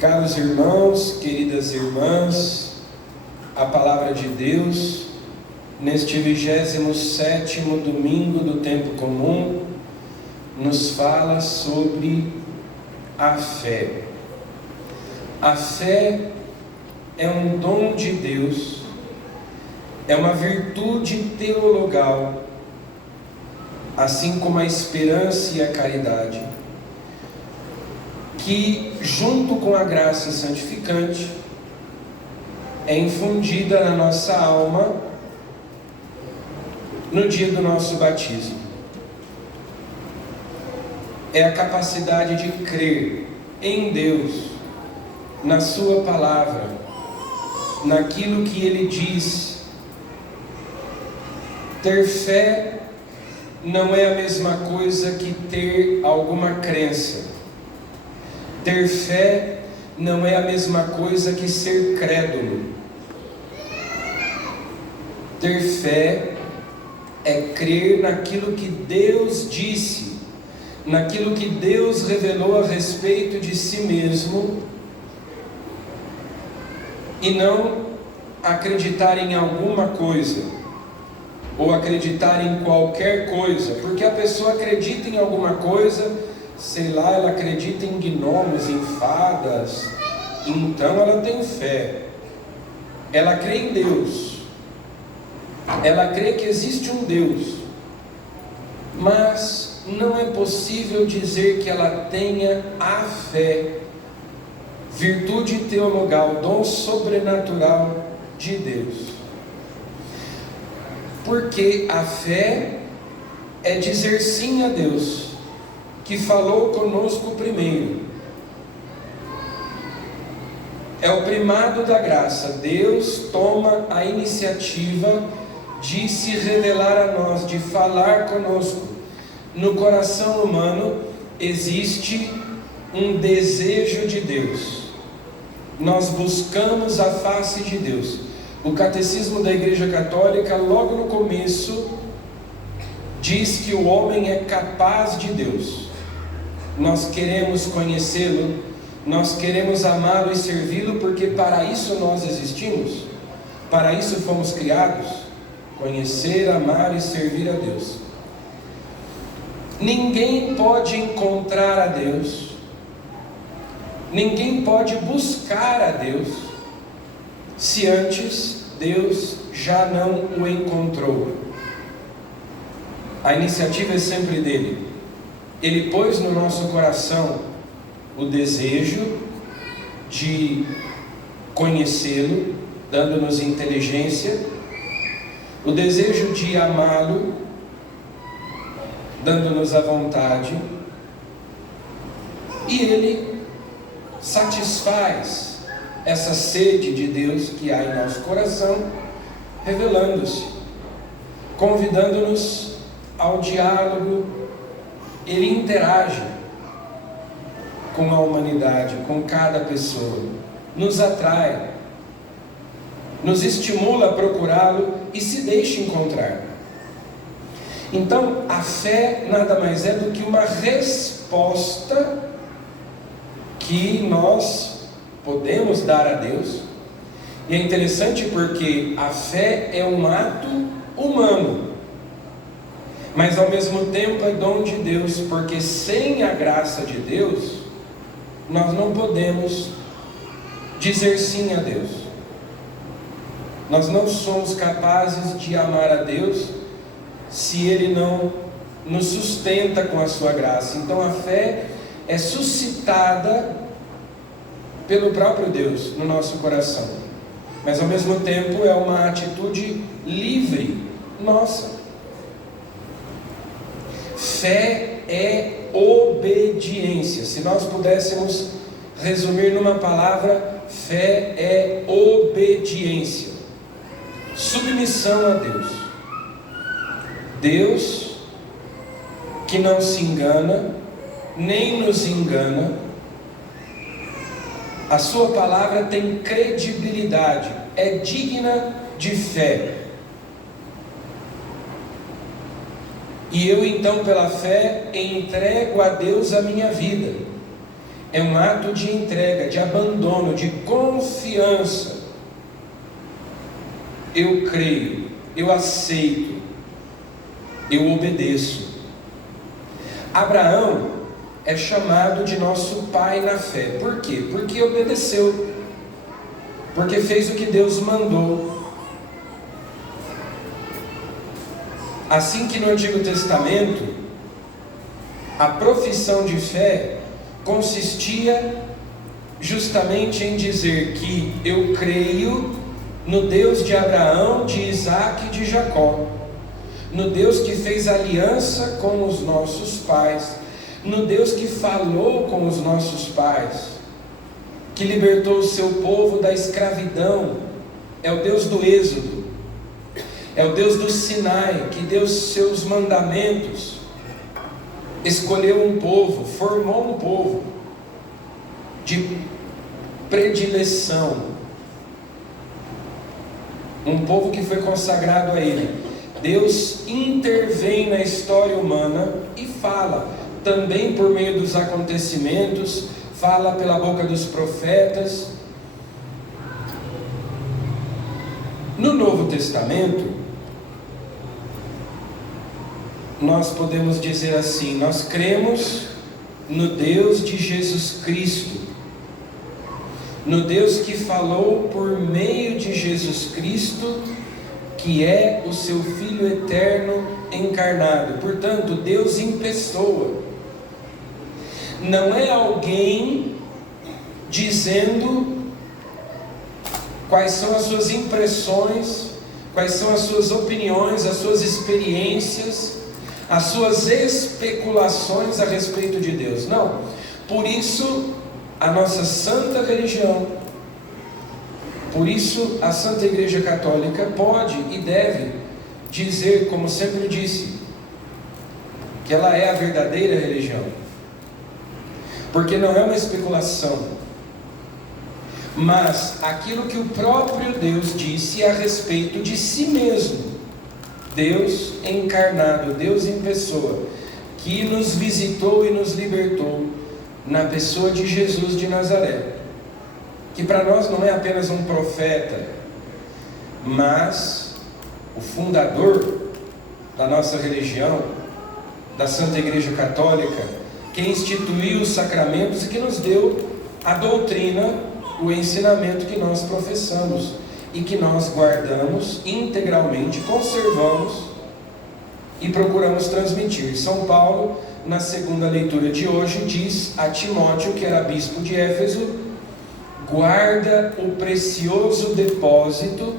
Caros irmãos, queridas irmãs, a palavra de Deus, neste 27º domingo do tempo comum, nos fala sobre a fé. A fé é um dom de Deus, é uma virtude teologal, assim como a esperança e a caridade, que junto com a graça santificante é infundida na nossa alma no dia do nosso batismo. É a capacidade de crer em Deus, na sua palavra, naquilo que Ele diz. Ter fé não é a mesma coisa que ter alguma crença. Ter fé não é a mesma coisa que ser crédulo. Ter fé é crer naquilo que Deus disse, naquilo que Deus revelou a respeito de si mesmo, e não acreditar em alguma coisa, ou acreditar em qualquer coisa, porque a pessoa acredita em alguma coisa, sei lá, ela acredita em gnomos, em fadas, então ela tem fé. Ela crê em Deus, ela crê que existe um Deus, mas não é possível dizer que ela tenha a fé, virtude teologal, dom sobrenatural de Deus. Porque a fé é dizer sim a Deus, que falou conosco primeiro. É o primado da graça. Deus toma a iniciativa de se revelar a nós, de falar conosco. No coração humano existe um desejo de Deus. Nós buscamos a face de Deus. O Catecismo da Igreja Católica, logo no começo, diz que o homem é capaz de Deus. Nós queremos conhecê-lo, nós queremos amá-lo e servi-lo, porque para isso nós existimos, para isso fomos criados, conhecer, amar e servir a Deus. Ninguém pode encontrar a Deus, ninguém pode buscar a Deus, se antes Deus já não o encontrou. A iniciativa é sempre dele. Ele pôs no nosso coração o desejo de conhecê-lo, dando-nos inteligência, o desejo de amá-lo, dando-nos a vontade, e ele satisfaz essa sede de Deus que há em nosso coração, revelando-se, convidando-nos ao diálogo. Ele interage com a humanidade, com cada pessoa, nos atrai, nos estimula a procurá-lo e se deixa encontrar. Então, a fé nada mais é do que uma resposta que nós podemos dar a Deus. E é interessante porque a fé é um ato humano, mas ao mesmo tempo é dom de Deus, porque sem a graça de Deus, nós não podemos dizer sim a Deus. Nós não somos capazes de amar a Deus se Ele não nos sustenta com a sua graça. Então a fé é suscitada pelo próprio Deus no nosso coração, mas ao mesmo tempo é uma atitude livre nossa. Fé é obediência. Se nós pudéssemos resumir numa palavra, fé é obediência, submissão a Deus. Deus que não se engana, nem nos engana. A sua palavra tem credibilidade, é digna de fé. E eu então, pela fé, entrego a Deus a minha vida. é um ato de entrega, de abandono, de confiança. Eu creio, eu aceito, eu obedeço. Abraão é chamado de nosso pai na fé. Por quê? Porque obedeceu, porque fez o que Deus mandou. Assim que no Antigo Testamento, a profissão de fé consistia justamente em dizer que eu creio no Deus de Abraão, de Isaac e de Jacó, no Deus que fez aliança com os nossos pais, no Deus que falou com os nossos pais, que libertou o seu povo da escravidão, é o Deus do Êxodo, é o Deus do Sinai, que deu seus mandamentos, escolheu um povo, formou um povo de predileção, um povo que foi consagrado a Ele. Deus intervém na história humana e fala, também por meio dos acontecimentos, fala pela boca dos profetas. No Novo Testamento, nós podemos dizer assim: nós cremos no Deus de Jesus Cristo, no Deus que falou por meio de Jesus Cristo, que é o seu Filho eterno encarnado. Portanto, Deus em pessoa. Não é alguém dizendo quais são as suas impressões, quais são as suas opiniões, as suas experiências, as suas especulações a respeito de Deus. Não. Por isso, a nossa santa religião, por isso a Santa Igreja Católica pode e deve dizer, como sempre disse, que ela é a verdadeira religião, porque não é uma especulação, mas aquilo que o próprio Deus disse a respeito de si mesmo. Deus encarnado, Deus em pessoa, que nos visitou e nos libertou na pessoa de Jesus de Nazaré, que para nós não é apenas um profeta, mas o fundador da nossa religião, da Santa Igreja Católica, que instituiu os sacramentos e que nos deu a doutrina, o ensinamento que nós professamos e que nós guardamos integralmente, conservamos e procuramos transmitir. São Paulo, na segunda leitura de hoje, diz a Timóteo, que era bispo de Éfeso: guarda o precioso depósito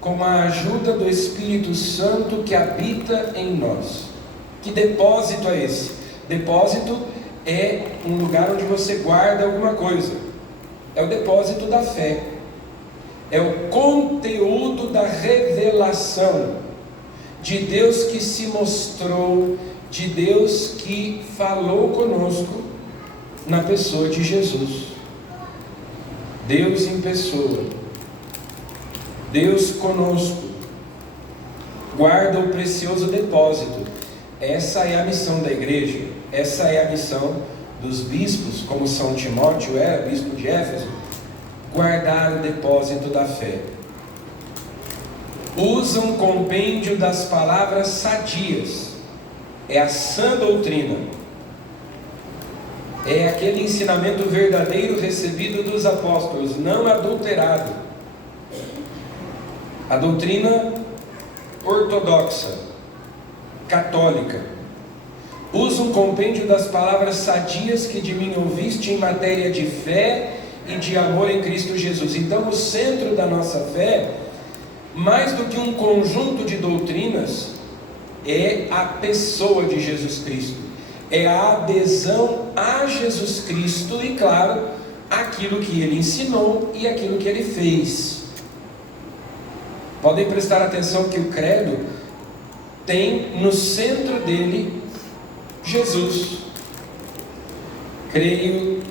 com a ajuda do Espírito Santo que habita em nós. Que depósito é esse? Depósito é um lugar onde você guarda alguma coisa. É o depósito da fé. É o conteúdo da revelação de Deus que se mostrou, de Deus que falou conosco na pessoa de Jesus. Deus em pessoa, Deus conosco, guarda o precioso depósito. Essa é a missão da igreja, essa é a missão dos bispos, como São Timóteo era bispo de Éfeso, guardar o depósito da fé. Usa um compêndio das palavras sadias, é a sã doutrina, é aquele ensinamento verdadeiro recebido dos apóstolos, não adulterado. A doutrina ortodoxa, católica. Usa um compêndio das palavras sadias que de mim ouviste em matéria de fé e de amor em Cristo Jesus. Então, o centro da nossa fé, mais do que um conjunto de doutrinas, é a pessoa de Jesus Cristo, é a adesão a Jesus Cristo e, claro, aquilo que Ele ensinou e aquilo que Ele fez. Podem prestar atenção que o credo tem no centro dele Jesus. Creio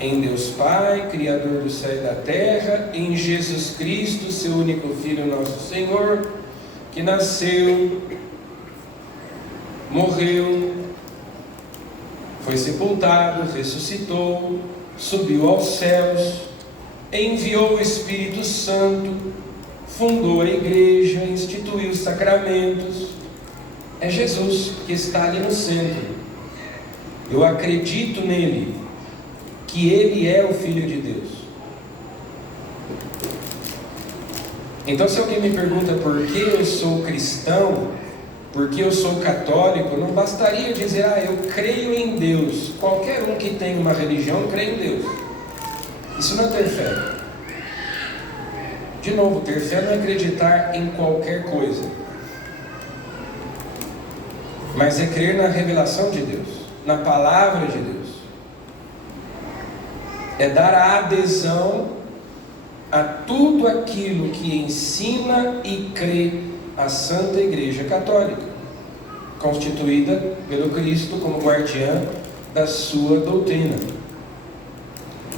em Deus Pai, Criador do céu e da terra, em Jesus Cristo, seu único Filho, nosso Senhor, que nasceu, morreu, foi sepultado, ressuscitou, subiu aos céus, enviou o Espírito Santo, fundou a igreja, instituiu os sacramentos. É Jesus que está ali no centro. Eu acredito nele, que ele é o Filho de Deus. Então, se alguém me pergunta por que eu sou cristão, por que eu sou católico, não bastaria dizer, eu creio em Deus. Qualquer um que tem uma religião crê em Deus. Isso não é ter fé. De novo, ter fé não é acreditar em qualquer coisa, mas é crer na revelação de Deus, na palavra de Deus. É dar a adesão a tudo aquilo que ensina e crê a Santa Igreja Católica, constituída pelo Cristo como guardiã da sua doutrina.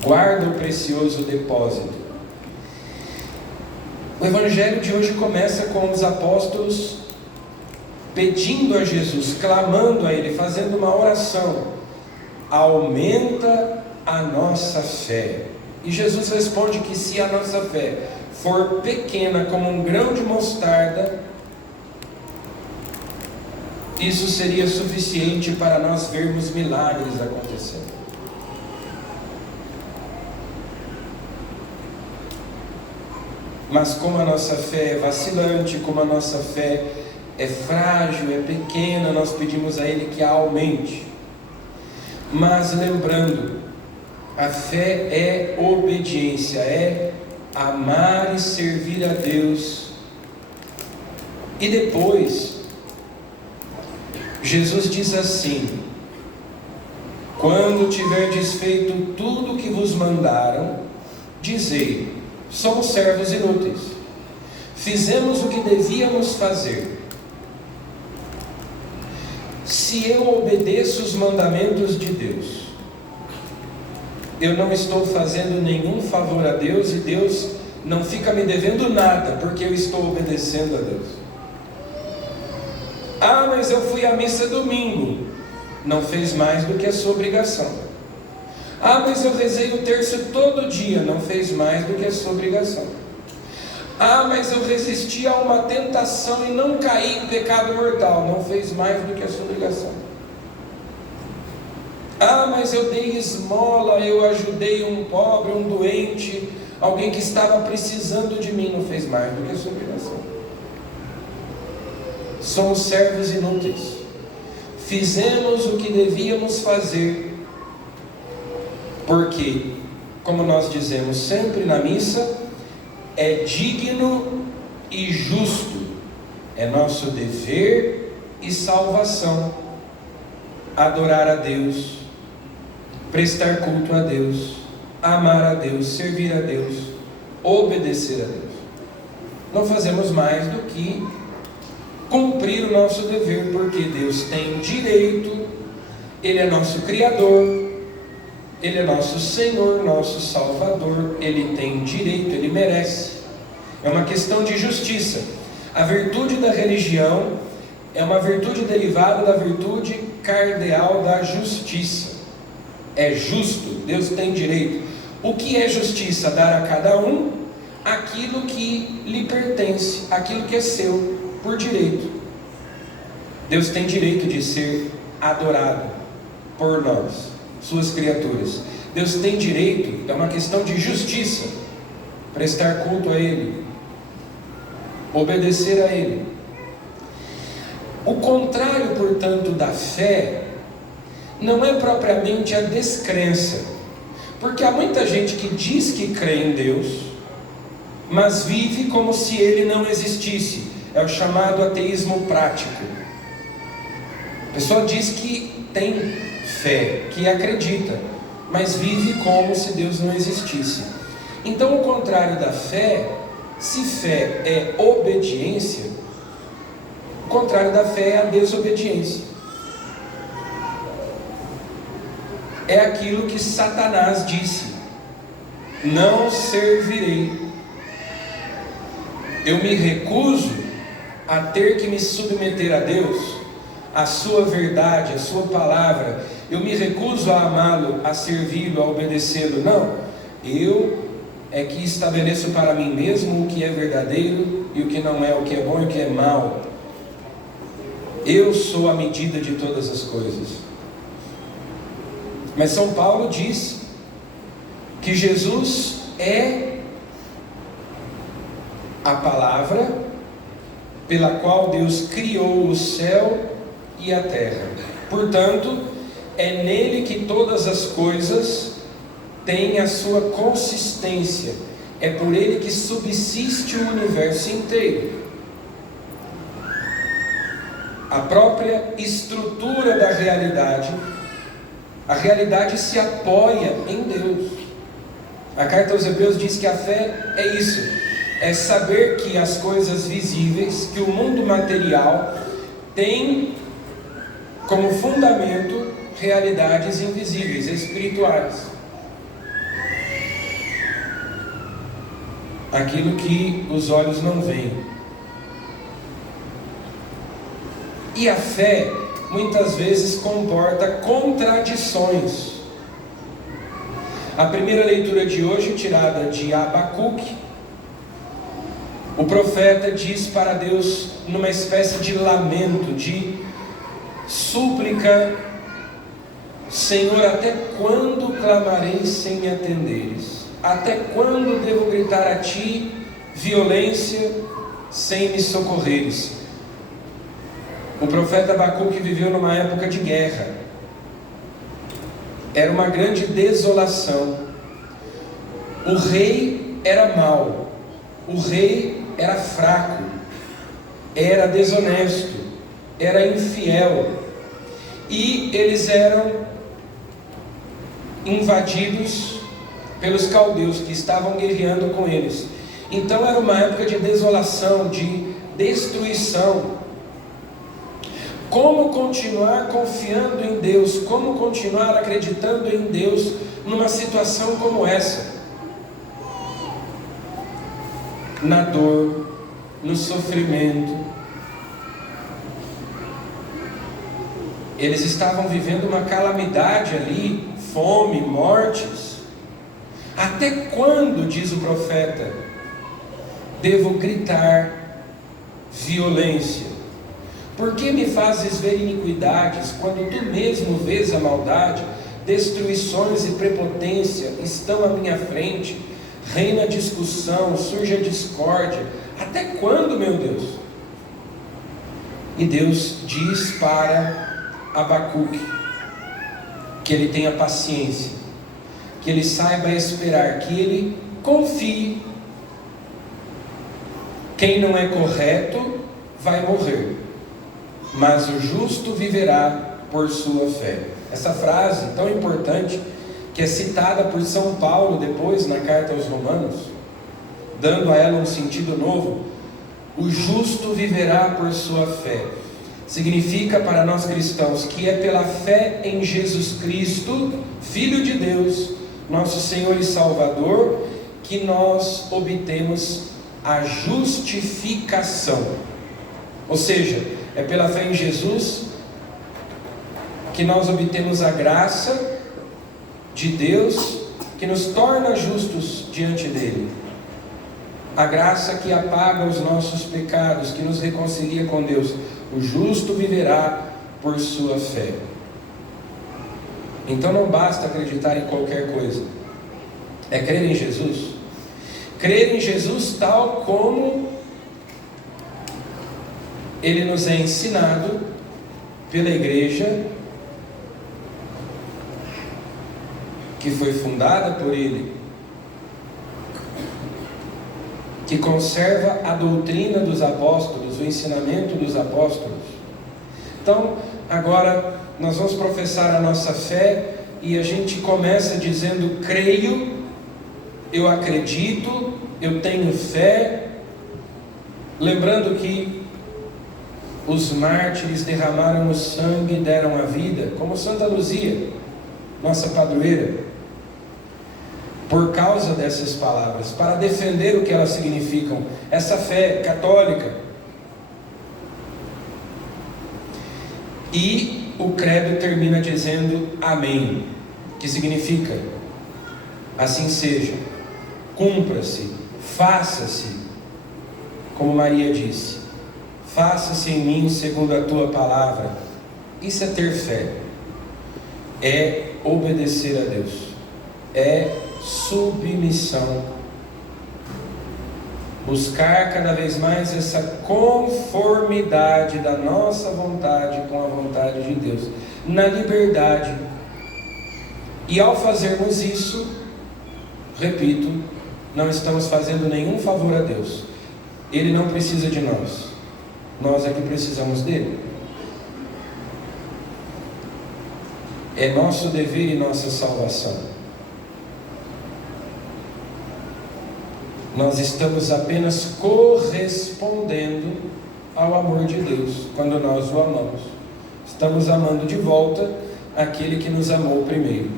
Guarda o precioso depósito. O Evangelho de hoje começa com os apóstolos pedindo a Jesus, clamando a Ele, fazendo uma oração: aumenta a nossa fé. E Jesus responde que se a nossa fé for pequena como um grão de mostarda, isso seria suficiente para nós vermos milagres acontecendo. Mas como a nossa fé é vacilante, como a nossa fé é frágil, é pequena, nós pedimos a Ele que a aumente. Mas lembrando, a fé é obediência, é amar e servir a Deus. E depois, Jesus diz assim: quando tiverdes feito tudo o que vos mandaram, dizei: somos servos inúteis, fizemos o que devíamos fazer. Se eu obedeço os mandamentos de Deus, eu não estou fazendo nenhum favor a Deus, e Deus não fica me devendo nada, porque eu estou obedecendo a Deus. Mas eu fui à missa domingo. Não fez mais do que a sua obrigação. Mas eu rezei o terço todo dia. Não fez mais do que a sua obrigação. Mas eu resisti a uma tentação e não caí em pecado mortal. Não fez mais do que a sua obrigação. Mas eu dei esmola, eu ajudei um pobre, um doente, alguém que estava precisando de mim. Não fez mais do que a sua obrigação. Somos servos inúteis. Fizemos o que devíamos fazer, porque, como nós dizemos sempre na missa, é digno e justo, é nosso dever e salvação adorar a Deus, prestar culto a Deus, amar a Deus, servir a Deus, obedecer a Deus. Não fazemos mais do que cumprir o nosso dever, porque Deus tem direito, Ele é nosso Criador, Ele é nosso Senhor, nosso Salvador, Ele tem direito, Ele merece. É uma questão de justiça. A virtude da religião é uma virtude derivada da virtude cardeal da justiça. É justo, Deus tem direito. O que é justiça? Dar a cada um aquilo que lhe pertence, aquilo que é seu por direito. Deus tem direito de ser adorado por nós, suas criaturas. Deus tem direito, é uma questão de justiça, prestar culto a Ele, obedecer a Ele. O contrário, portanto, da fé não é propriamente a descrença, porque há muita gente que diz que crê em Deus, mas vive como se Ele não existisse. É o chamado ateísmo prático. A pessoa diz que tem fé, que acredita, mas vive como se Deus não existisse. Então, o contrário da fé, se fé é obediência, o contrário da fé é a desobediência. É aquilo que Satanás disse: não servirei. Eu me recuso a ter que me submeter a Deus, a sua verdade, a sua palavra, eu me recuso a amá-lo, a servi-lo, a obedecê-lo. Não, eu é que estabeleço para mim mesmo o que é verdadeiro e o que não é, o que é bom e o que é mal. Eu sou a medida de todas as coisas. Mas São Paulo diz que Jesus é a palavra pela qual Deus criou o céu e a terra. Portanto, é nele que todas as coisas têm a sua consistência. É por ele que subsiste o universo inteiro. A própria estrutura da realidade, a realidade se apoia em Deus. A carta aos Hebreus diz que a fé é isso, é saber que as coisas visíveis, que o mundo material tem como fundamento realidades invisíveis, espirituais. Aquilo que os olhos não veem. E a fé muitas vezes comporta contradições. A primeira leitura de hoje, tirada de Abacuque, o profeta diz para Deus, numa espécie de lamento, de súplica: Senhor, até quando clamarei sem me atenderes? Até quando devo gritar a Ti violência sem me socorreres? O profeta Abacuque viveu numa época de guerra. Era uma grande desolação. O rei era mau, o rei era fraco, era desonesto, era infiel, e eles eram invadidos pelos caldeus que estavam guerreando com eles. Então era uma época de desolação, de destruição. Como continuar confiando em Deus? Como continuar acreditando em Deus numa situação como essa? Na dor, no sofrimento. Eles estavam vivendo uma calamidade ali, fome, mortes. Até quando, diz o profeta, devo gritar violência? Por que me fazes ver iniquidades, quando tu mesmo vês a maldade? Destruições e prepotência estão à minha frente, reina a discussão, surge a discórdia. Até quando, meu Deus? E Deus diz para Abacuque que ele tenha paciência, que ele saiba esperar, que ele confie. Quem não é correto vai morrer, mas o justo viverá por sua fé. Essa frase tão importante, que é citada por São Paulo depois na carta aos Romanos, dando a ela um sentido novo. O justo viverá por sua fé. Significa para nós cristãos que é pela fé em Jesus Cristo, Filho de Deus, nosso Senhor e Salvador, que nós obtemos a justificação. Ou seja, é pela fé em Jesus que nós obtemos a graça de Deus que nos torna justos diante dele. A graça que apaga os nossos pecados, que nos reconcilia com Deus. O justo viverá por sua fé. Então não basta acreditar em qualquer coisa, é crer em Jesus. Crer em Jesus tal como ele nos é ensinado pela igreja, que foi fundada por ele, que conserva a doutrina dos apóstolos, o ensinamento dos apóstolos. Então, agora nós vamos professar a nossa fé, e a gente começa dizendo: creio, eu acredito, eu tenho fé, lembrando que os mártires derramaram o sangue e deram a vida, como Santa Luzia, nossa padroeira, por causa dessas palavras, para defender o que elas significam, essa fé católica. E o credo termina dizendo amém, que significa assim seja, cumpra-se, faça-se, como Maria disse, faça-se em mim segundo a tua palavra. Isso é ter fé, é obedecer a Deus, é submissão, buscar cada vez mais essa conformidade da nossa vontade com a vontade de Deus, na liberdade. E ao fazermos isso, repito, não estamos fazendo nenhum favor a Deus. Ele não precisa de nós, nós é que precisamos dele. É nosso dever e nossa salvação. Nós estamos apenas correspondendo ao amor de Deus, quando nós o amamos. Estamos amando de volta aquele que nos amou primeiro.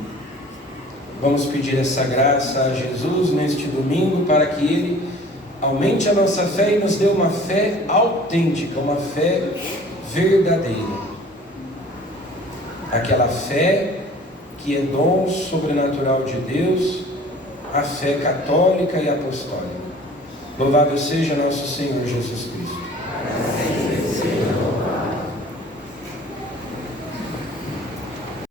Vamos pedir essa graça a Jesus neste domingo, para que Ele aumente a nossa fé e nos dê uma fé autêntica, uma fé verdadeira. Aquela fé que é dom sobrenatural de Deus, a fé católica e apostólica. Louvado seja nosso Senhor Jesus Cristo.